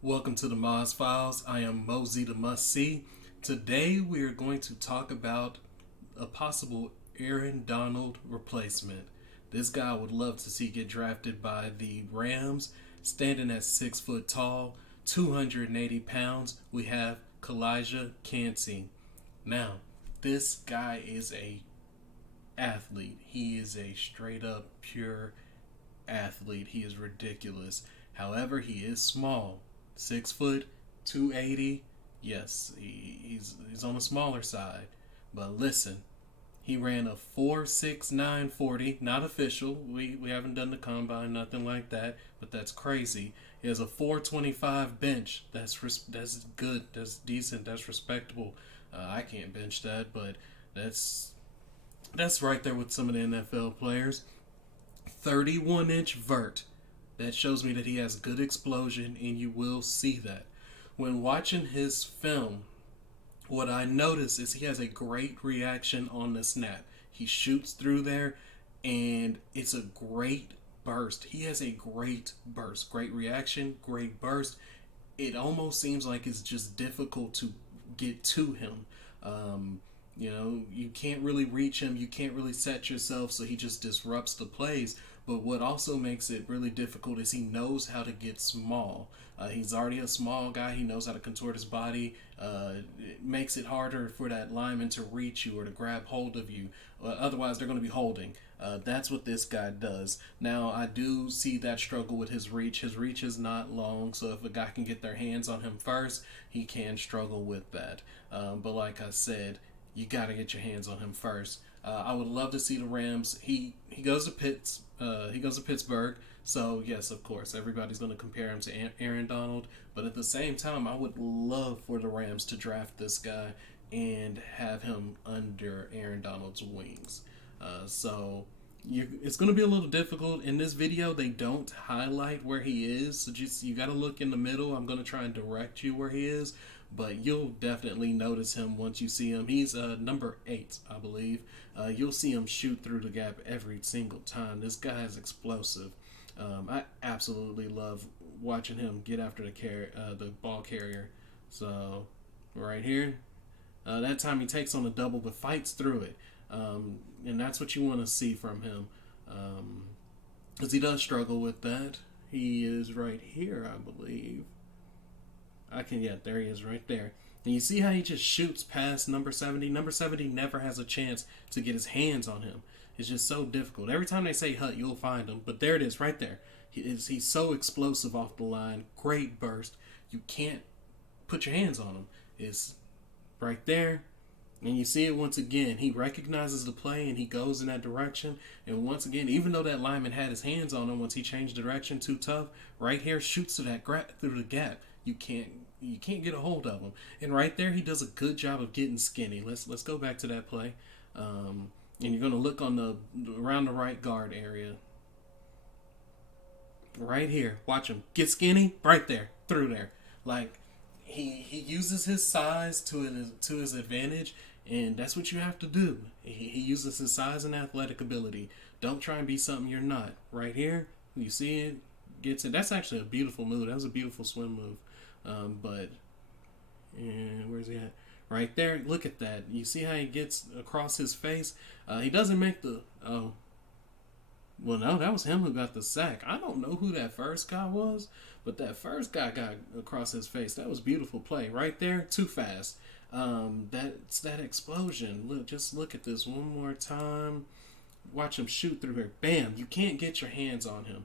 Welcome to the Moz Files. I am Mosey the Must See. Today we are going to talk about a possible Aaron Donald replacement. This guy I would love to see get drafted by the Rams. Standing at 6 foot tall, 280 pounds, we have Calijah Kancey. Now, this guy is a athlete. He is a straight up pure athlete. He is ridiculous. However, he is small. 6 foot, 280. Yes, he's on the smaller side. But listen, he ran a 4.6940, not official. We haven't done the combine, nothing like that. But that's crazy. He has a 425 bench. That's good. That's decent. That's respectable. I can't bench that, but that's that's right there with some of the NFL players. 31-inch vert. That shows me that he has good explosion, and you will see that. When watching his film, what I notice is he has a great reaction on the snap. He shoots through there, and it's a great burst. He has a great burst, great reaction, great burst. It almost seems like it's just difficult to get to him. You can't really reach him. You can't really set yourself, so he just disrupts the plays. But what also makes it really difficult is he knows how to get small. He's already a small guy. He knows how to contort his body. It makes it harder for that lineman to reach you or to grab hold of you. Otherwise, they're going to be holding. That's what this guy does. Now, I do see that struggle with his reach. His reach is not long, so if a guy can get their hands on him first, he can struggle with that. But like I said, you got to get your hands on him first. I would love to see the Rams. He goes to Pitt. He goes to Pittsburgh. So yes, of course, everybody's going to compare him to Aaron Donald. But at the same time, I would love for the Rams to draft this guy and have him under Aaron Donald's wings. It's going to be a little difficult. In this video, they don't highlight where he is. So just you got to look in the middle. I'm going to try and direct you where he is. But you'll definitely notice him once you see him. He's number 8, I believe. You'll see him shoot through the gap every single time. This guy is explosive. I absolutely love watching him get after the ball carrier. So, right here, that time he takes on a double but fights through it. And that's what you want to see from him. Because he does struggle with that. He is right here, I believe. There he is right there. And you see how he just shoots past number 70? Number 70 never has a chance to get his hands on him. It's just so difficult. Every time they say hut, you'll find him. But there it is right there. He's so explosive off the line. Great burst. You can't put your hands on him. It's right there. And you see it once again. He recognizes the play and he goes in that direction. And once again, even though that lineman had his hands on him once he changed direction too tough, right here shoots to that through the gap. You can't get a hold of him. And right there, he does a good job of getting skinny. Let's go back to that play. And you're gonna look on around the right guard area. Right here, watch him get skinny. Right there, through there. Like he uses his size to his advantage, and that's what you have to do. He uses his size and athletic ability. Don't try and be something you're not. Right here, you see it, gets it. That's actually a beautiful move. That was a beautiful swim move. Where's he at? Right there. Look at that. You see how he gets across his face? He doesn't make the. Oh. Well, no, that was him who got the sack. I don't know who that first guy was, but that first guy got across his face. That was beautiful play. Right there. Too fast. That's that explosion. Just look at this one more time. Watch him shoot through here. Bam. You can't get your hands on him.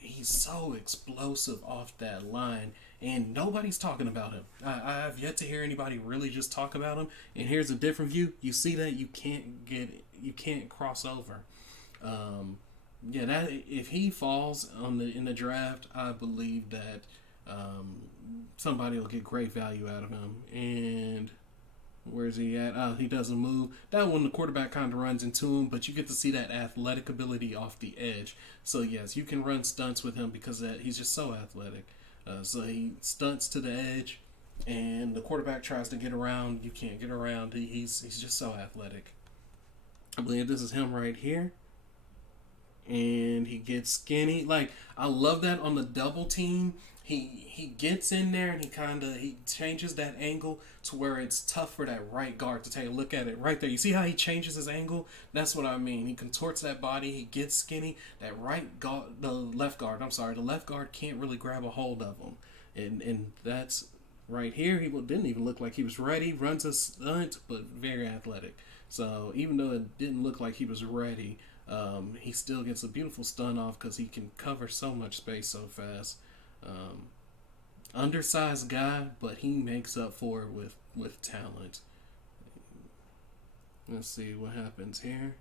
He's so explosive off that line, and nobody's talking about him. I've yet to hear anybody really just talk about him. And here's a different view. You see that you can't cross over. That if he falls in the draft, I believe that somebody will get great value out of him. And where's he at? He doesn't move. That one, the quarterback kind of runs into him, but you get to see that athletic ability off the edge. So, yes, you can run stunts with him because he's just so athletic. So he stunts to the edge, and the quarterback tries to get around. You can't get around. He's just so athletic. I believe this is him right here. And he gets skinny. Like, I love that on the double team. he gets in there and he changes that angle to where it's tough for that right guard to take a look at it right there. You see how he changes his angle? That's what I mean. He contorts that body. He gets skinny. That right guard, the left guard. I'm sorry, the left guard can't really grab a hold of him, and that's right here. He didn't even look like he was ready. Runs a stunt, but very athletic. So even though it didn't look like he was ready, he still gets a beautiful stun off because he can cover so much space so fast. Undersized guy, but he makes up for it with talent. Let's see what happens here.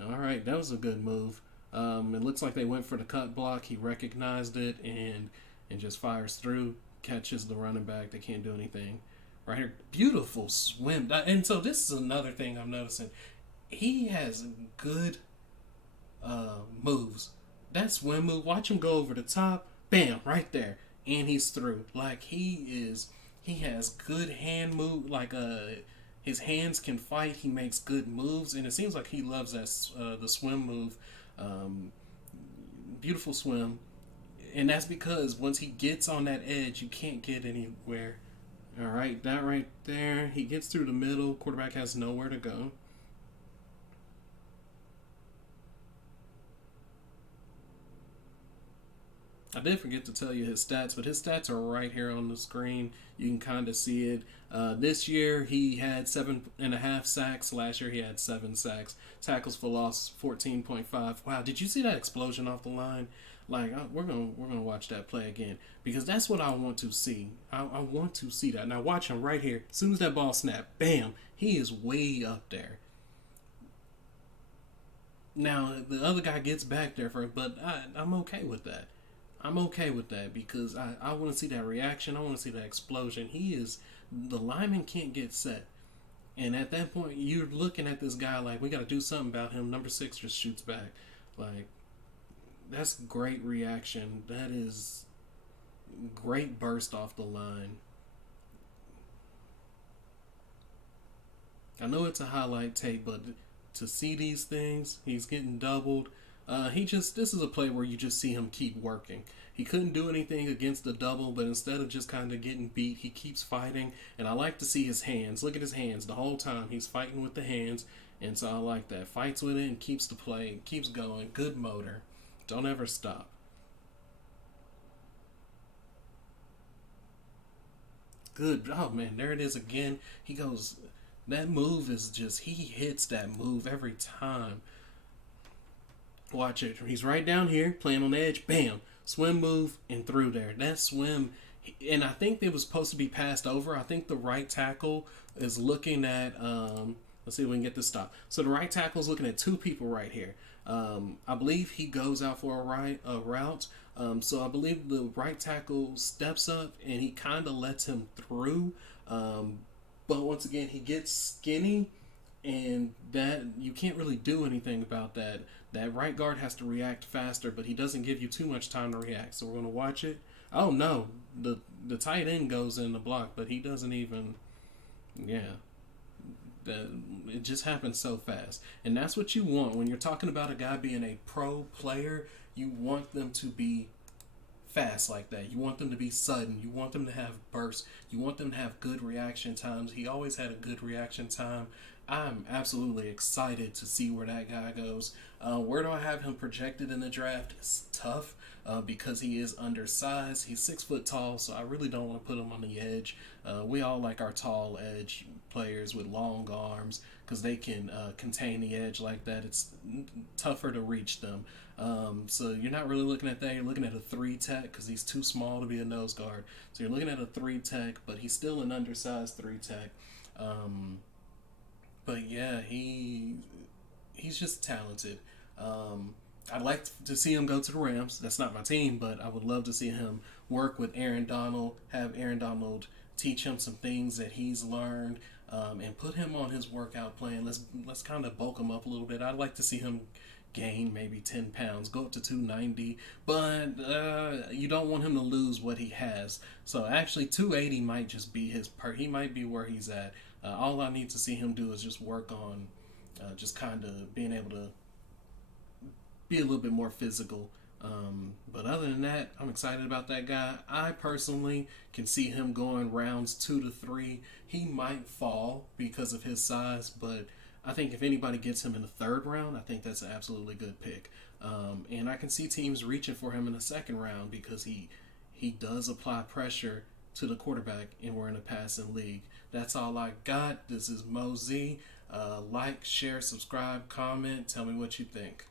All right, that was a good move. It looks like they went for the cut block. He recognized it and just fires through, catches the running back. They can't do anything. Right here, beautiful swim. And so this is another thing I'm noticing. He has good moves. That swim move, watch him go over the top, bam, right there, and he's through. Like he has good hand move. Like his hands can fight. He makes good moves, and it seems like he loves that the swim move. Beautiful swim, and that's because once he gets on that edge, you can't get anywhere. All right, that right there, he gets through the middle. Quarterback has nowhere to go. I did forget to tell you his stats, but his stats are right here on the screen. You can kind of see it. This year he had 7.5 sacks. Last year he had 7 sacks. Tackles for loss 14.5. Wow, did you see that explosion off the line? Like we're gonna watch that play again because that's what I want to see. I want to see that. Now watch him right here. As soon as that ball snapped, bam, he is way up there. Now the other guy gets back there for it, but I'm okay with that. I'm okay with that because I want to see that reaction. I want to see that explosion. The lineman can't get set. And at that point, you're looking at this guy like, we got to do something about him. Number 6 just shoots back. Like, that's great reaction. That is great burst off the line. I know it's a highlight tape, but to see these things, he's getting doubled. This is a play where you just see him keep working. He couldn't do anything against the double, but instead of just kind of getting beat, he keeps fighting. And I like to see his hands. Look at his hands the whole time. He's fighting with the hands. And so I like that. Fights with it and keeps the play, keeps going. Good motor. Don't ever stop. Good. Oh, man, there it is again. He goes, that move is just, he hits that move every time. Watch it. He's right down here, playing on the edge. Bam. Swim move and through there. That swim, and I think it was supposed to be passed over. I think the right tackle is looking at, let's see if we can get this stop. So the right tackle is looking at 2 people right here. I believe he goes out for a route. So I believe the right tackle steps up and he kind of lets him through. But once again, he gets skinny, and that you can't really do anything about that. That right guard has to react faster, but he doesn't give you too much time to react. So we're going to watch it. Oh, no. The tight end goes in the block, but he doesn't even... Yeah. It just happens so fast. And that's what you want. When you're talking about a guy being a pro player, you want them to be fast like that. You want them to be sudden. You want them to have bursts. You want them to have good reaction times. He always had a good reaction time. I'm absolutely excited to see where that guy goes. Where do I have him projected in the draft? It's tough because he is undersized. He's 6 foot tall, so I really don't want to put him on the edge. We all like our tall edge players with long arms because they can contain the edge like that. It's tougher to reach them. So you're not really looking at that. You're looking at a 3 tech because he's too small to be a nose guard. So you're looking at a 3 tech, but he's still an undersized 3 tech. But yeah, he's just talented. I'd like to see him go to the Rams. That's not my team, but I would love to see him work with Aaron Donald, have Aaron Donald teach him some things that he's learned, and put him on his workout plan. Let's kind of bulk him up a little bit. I'd like to see him gain maybe 10 pounds, go up to 290, but you don't want him to lose what he has. So actually 280 might just be he might be where he's at. All I need to see him do is just work on just kind of being able to be a little bit more physical But other than that, I'm excited about that guy. I personally can see him going rounds 2 to 3. He might fall because of his size, but I think if anybody gets him in the third round, I think that's an absolutely good pick. And I can see teams reaching for him in the second round because he does apply pressure to the quarterback, and we're in a passing league. That's all I got. This is Mo Z. Like, share, subscribe, comment. Tell me what you think.